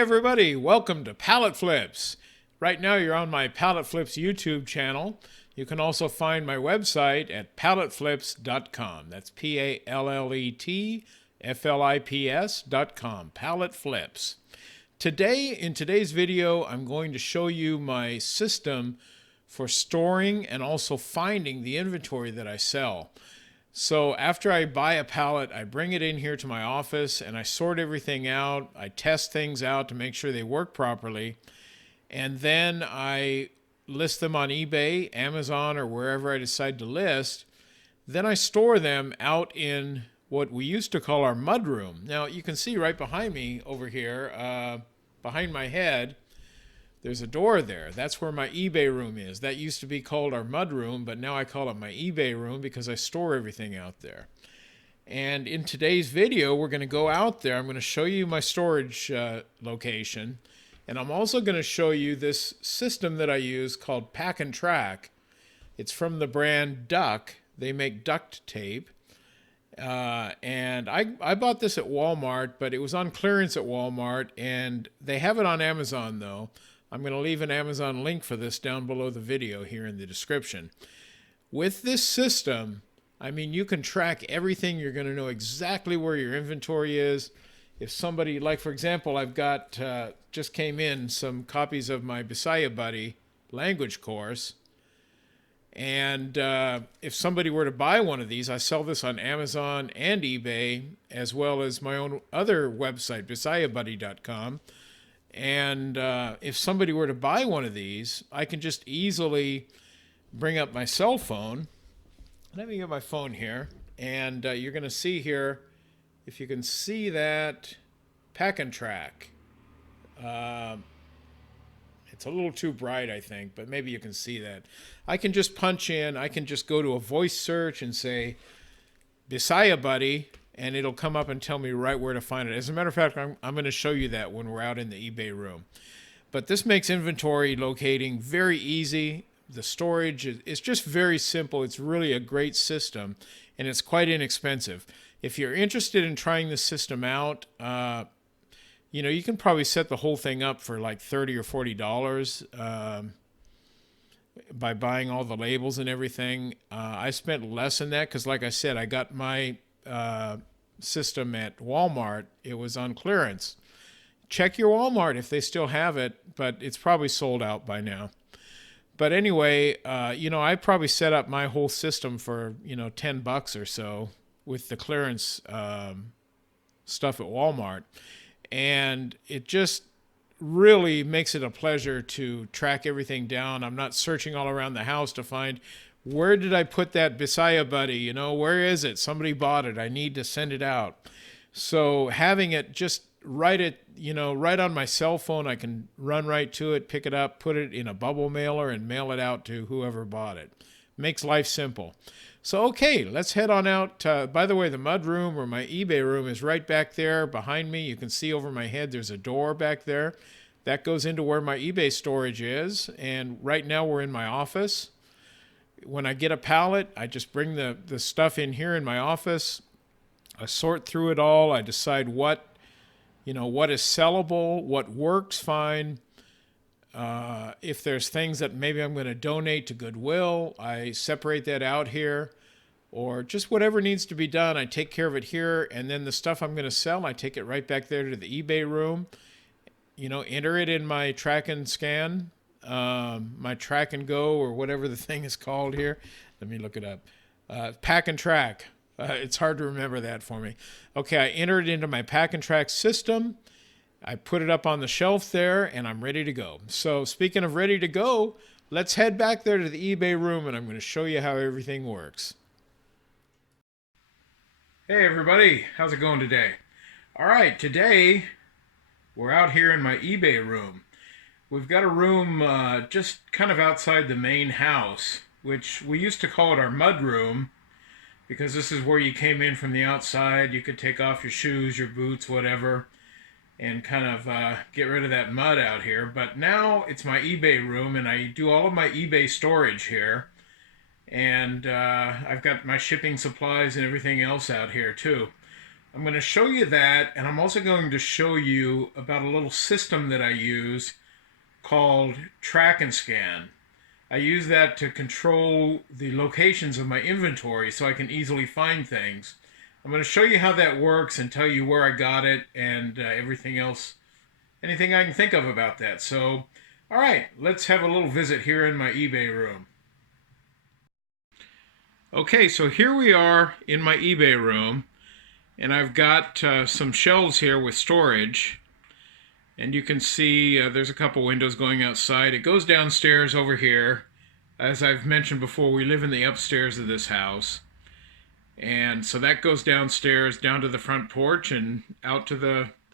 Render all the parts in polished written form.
everybody, welcome to Pallet Flips. Right now you're on my Pallet Flips YouTube channel. You can also find my website at palletflips.com. That's PALLETFLIPS.com, Pallet Flips. In today's video, I'm going to show you my system for storing and also finding the inventory that I sell. So after I buy a pallet, I bring it in here to my office and I sort everything out. I test things out to make sure they work properly. And then I list them on eBay, Amazon, or wherever I decide to list. Then I store them out in what we used to call our mudroom. Now you can see right behind me over here, behind my head, there's a door there. That's where my eBay room is. That used to be called our mud room, but now I call it my eBay room because I store everything out there. And in today's video, we're going to go out there. I'm going to show you my storage location. And I'm also going to show you this system that I use called Pack and Track. It's from the brand Duck. They make duct tape. And I bought this at Walmart, but it was on clearance at Walmart. And they have it on Amazon, though. I'm going to leave an Amazon link for this down below the video here in the description. With this system, I mean, you can track everything. You're going to know exactly where your inventory is. If somebody, like for example, I've got, just came in some copies of my Bisaya Buddy language course. And if somebody were to buy one of these, I sell this on Amazon and eBay, as well as my own other website, BisayaBuddy.com. And if somebody were to buy one of these, I can just easily bring up my cell phone. Let me get my phone here. And you're going to see here, if you can see that, Pack and Track. It's a little too bright, I think, but maybe you can see that. I can just punch in, I can just go to a voice search and say, Bisaya Buddy, and it'll come up and tell me right where to find it. As a matter of fact, I'm going to show you that when we're out in the eBay room. But this makes inventory locating very easy. The storage is just very simple. It's really a great system, and it's quite inexpensive. If you're interested in trying this system out, you know, you can probably set the whole thing up for like $30 or $40 by buying all the labels and everything. I spent less than that because, like I said, I got my system at Walmart. It was on clearance. Check your Walmart if they still have it, but it's probably sold out by now. But anyway, you know, I probably set up my whole system for, you know, $10 or so with the clearance stuff at Walmart. And it just really makes it a pleasure to track everything down. I'm not searching all around the house to find, where did I put that Bisaya Buddy? You know, where is it? Somebody bought it. I need to send it out. So having it just right on my cell phone, I can run right to it, pick it up, put it in a bubble mailer, and mail it out to whoever bought it. Makes life simple. So, okay, let's head on out. By the way, the mud room or my eBay room is right back there behind me. You can see over my head there's a door back there. That goes into where my eBay storage is. And right now we're in my office. When I get a pallet, I just bring the stuff in here in my office. I sort through it all. I decide what is sellable, what works fine. If there's things that maybe I'm going to donate to Goodwill, I separate that out here. Or just whatever needs to be done, I take care of it here. And then the stuff I'm going to sell, I take it right back there to the eBay room. You know, enter it in my track and scan, my track and go, or whatever the thing is called here. Let me look it up. Pack and Track. It's hard to remember that for me. Okay, I enter it into my Pack and Track system. I put it up on the shelf there, and I'm ready to go. So speaking of ready to go, let's head back there to the eBay room, and I'm going to show you how everything works. Hey everybody, how's it going today? All right, today we're out here in my eBay room. We've got a room just kind of outside the main house, which we used to call it our mud room, because this is where you came in from the outside. You could take off your shoes, your boots, whatever, and kind of get rid of that mud out here. But now it's my eBay room, and I do all of my eBay storage here. And I've got my shipping supplies and everything else out here too. I'm going to show you that, and I'm also going to show you about a little system that I use called Track and Scan. I use that to control the locations of my inventory so I can easily find things. I'm going to show you how that works and tell you where I got it and everything else, anything I can think of about that. So, all right, let's have a little visit here in my eBay room. Okay, so here we are in my eBay room, and I've got some shelves here with storage. And you can see there's a couple windows going outside. It goes downstairs over here. As I've mentioned before, we live in the upstairs of this house. And so that goes downstairs, down to the front porch and out to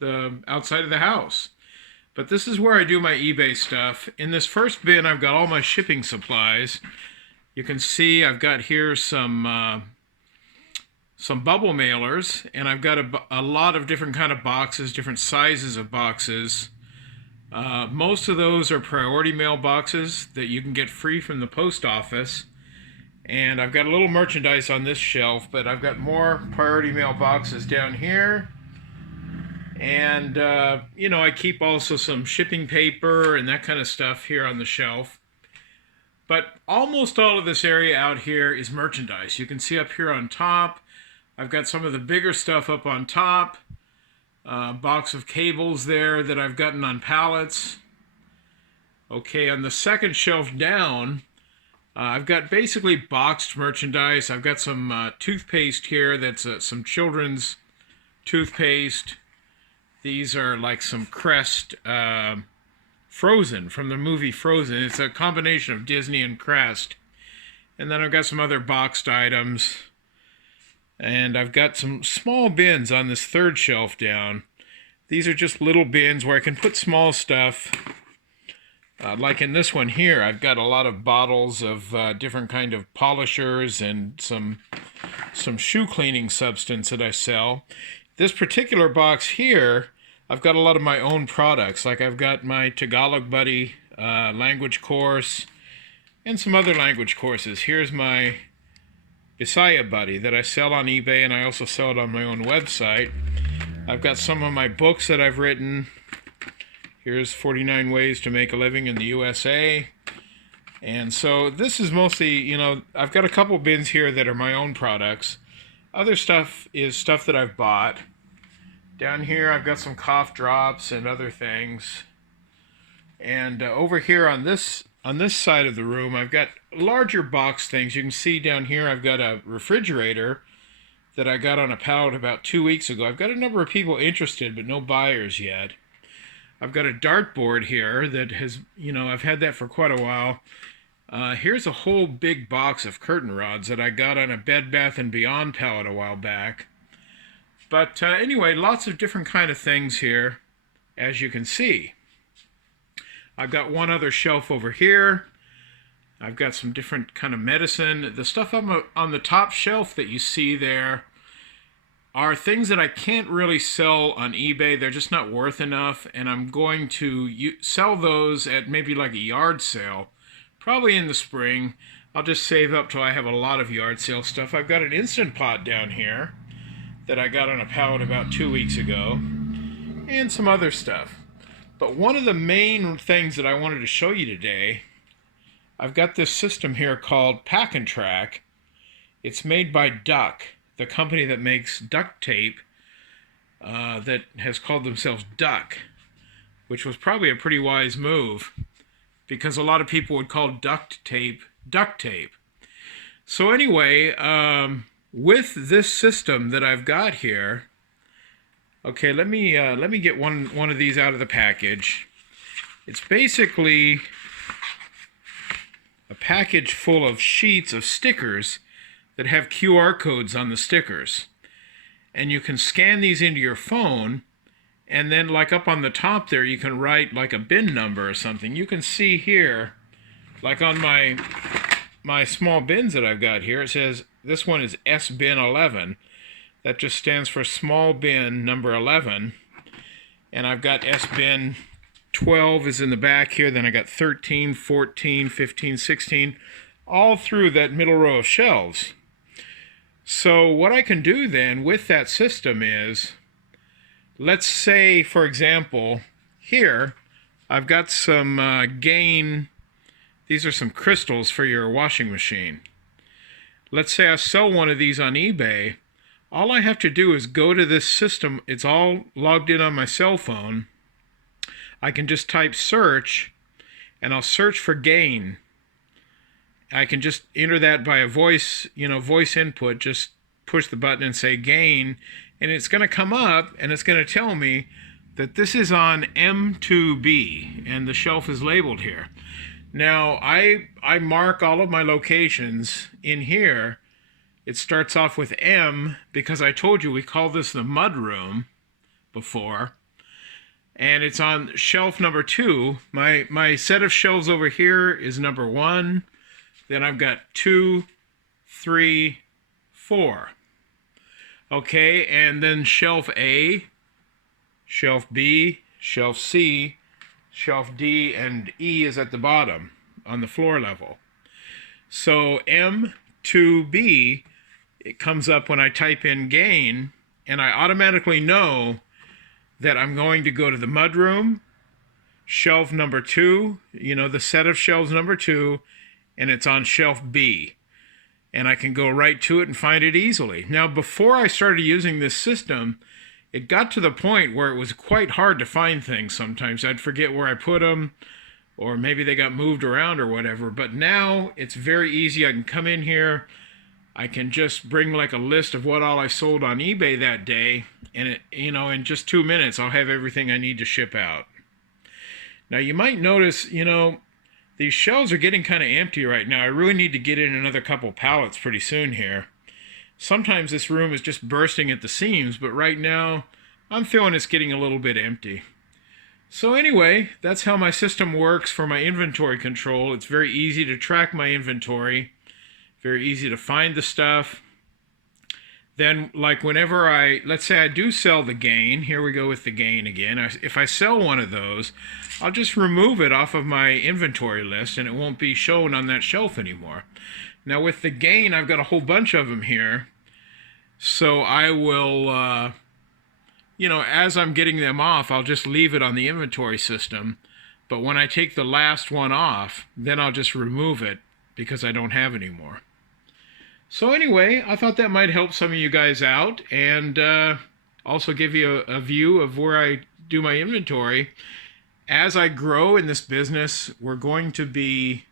the outside of the house. But this is where I do my eBay stuff. In this first bin, I've got all my shipping supplies. You can see I've got here some bubble mailers, and I've got a lot of different kind of boxes, different sizes of boxes. Most of those are priority mail boxes that you can get free from the post office. And I've got a little merchandise on this shelf, but I've got more priority mail boxes down here. And, you know, I keep also some shipping paper and that kind of stuff here on the shelf. But almost all of this area out here is merchandise. You can see up here on top, I've got some of the bigger stuff up on top. Box of cables there that I've gotten on pallets. Okay, on the second shelf down, I've got basically boxed merchandise. I've got some toothpaste here that's some children's toothpaste. These are like some Crest Frozen, from the movie Frozen. It's a combination of Disney and Crest. And then I've got some other boxed items. And I've got some small bins on this third shelf down. These are just little bins where I can put small stuff. Like in this one here, I've got a lot of bottles of different kind of polishers and some shoe cleaning substance that I sell. This particular box here, I've got a lot of my own products. Like I've got my Tagalog Buddy language course and some other language courses. Here's my Bisaya Buddy that I sell on eBay, and I also sell it on my own website. I've got some of my books that I've written. Here's 49 Ways to Make a Living in the USA. And so this is mostly, you know, I've got a couple bins here that are my own products. Other stuff is stuff that I've bought. Down here I've got some cough drops and other things. And over here on this side of the room, I've got larger box things. You can see down here I've got a refrigerator that I got on a pallet about 2 weeks ago. I've got a number of people interested, but no buyers yet. I've got a dartboard here that has, you know, I've had that for quite a while. Here's a whole big box of curtain rods that I got on a Bed Bath & Beyond pallet a while back. But anyway, lots of different kind of things here, as you can see. I've got one other shelf over here. I've got some different kind of medicine. The stuff on the top shelf that you see there are things that I can't really sell on eBay. They're just not worth enough, and I'm going to sell those at maybe like a yard sale, probably in the spring. I'll just save up till I have a lot of yard sale stuff. I've got an Instant Pot down here that I got on a pallet about 2 weeks ago, and some other stuff. But one of the main things that I wanted to show you today, I've got this system here called Pack and Track. It's made by Duck, the company that makes duct tape, that has called themselves Duck, which was probably a pretty wise move, because a lot of people would call duct tape. So anyway, with this system that I've got here, okay, let me get one of these out of the package. It's basically a package full of sheets of stickers that have QR codes on the stickers. And you can scan these into your phone, and then like up on the top there, you can write like a bin number or something. You can see here, like on my small bins that I've got here, it says this one is S bin 11. That just stands for small bin number 11. And I've got S bin 12 is in the back here. Then I got 13, 14, 15, 16, all through that middle row of shelves. So what I can do then with that system is, let's say, for example, here, I've got some Gain. These are some crystals for your washing machine. Let's say I sell one of these on eBay. All I have to do is go to this system. It's all logged in on my cell phone. I can just type search, and I'll search for Gain. I can just enter that by a voice, voice input. Just push the button and say Gain, and it's going to come up, and it's going to tell me that this is on M2B, and the shelf is labeled here. Now, I mark all of my locations in here. It starts off with M because I told you we call this the mud room before. And it's on shelf number 2. My set of shelves over here is number 1. Then I've got 2, 3, 4. Okay, and then shelf A, shelf B, shelf C, shelf D, and E is at the bottom on the floor level. So M2B, it comes up when I type in Gain, and I automatically know that I'm going to go to the mudroom, shelf number 2, the set of shelves number 2, and it's on shelf B. And I can go right to it and find it easily. Now, before I started using this system, it got to the point where it was quite hard to find things sometimes. I'd forget where I put them, or maybe they got moved around or whatever. But now it's very easy. I can come in here. I can just bring like a list of what all I sold on eBay that day, and in just 2 minutes I'll have everything I need to ship out. Now you might notice, these shelves are getting kind of empty right now. I really need to get in another couple pallets pretty soon here. Sometimes this room is just bursting at the seams, but right now I'm feeling it's getting a little bit empty. So anyway, that's how my system works for my inventory control. It's very easy to track my inventory. Very easy to find the stuff. Then, like whenever let's say I do sell the Gain, here we go with the Gain again. If I sell one of those, I'll just remove it off of my inventory list and it won't be shown on that shelf anymore. Now with the Gain, I've got a whole bunch of them here. So I will, as I'm getting them off, I'll just leave it on the inventory system. But when I take the last one off, then I'll just remove it because I don't have any more. So anyway, I thought that might help some of you guys out and also give you a view of where I do my inventory. As I grow in this business, we're going to be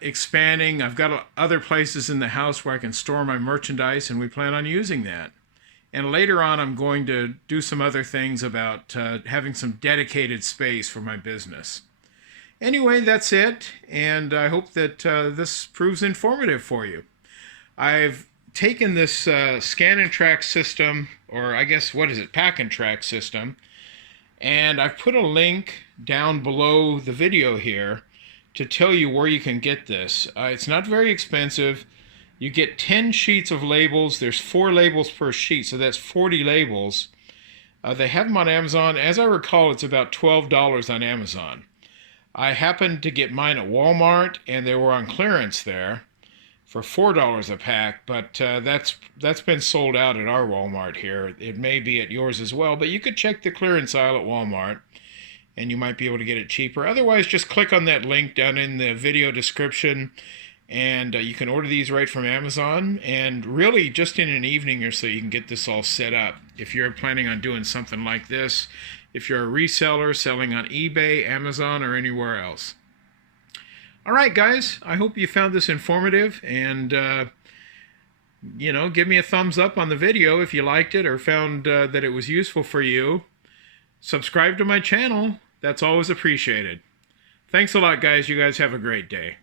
expanding. I've got other places in the house where I can store my merchandise, and we plan on using that. And later on, I'm going to do some other things about having some dedicated space for my business. Anyway, that's it, and I hope that this proves informative for you. I've taken this scan and track system, or I guess, pack and track system, and I've put a link down below the video here to tell you where you can get this. It's not very expensive. You get 10 sheets of labels. There's 4 labels per sheet, so that's 40 labels. They have them on Amazon. As I recall, it's about $12 on Amazon. I happened to get mine at Walmart, and they were on clearance there for $4 a pack, but that's been sold out at our Walmart here. It may be at yours as well, but you could check the clearance aisle at Walmart, and you might be able to get it cheaper. Otherwise, just click on that link down in the video description, and you can order these right from Amazon, and really just in an evening or so you can get this all set up. If you're planning on doing something like this, if you're a reseller selling on eBay, Amazon, or anywhere else. All right, guys, I hope you found this informative, and give me a thumbs up on the video if you liked it or found that it was useful for you. Subscribe to my channel. That's always appreciated. Thanks a lot, guys. You guys have a great day.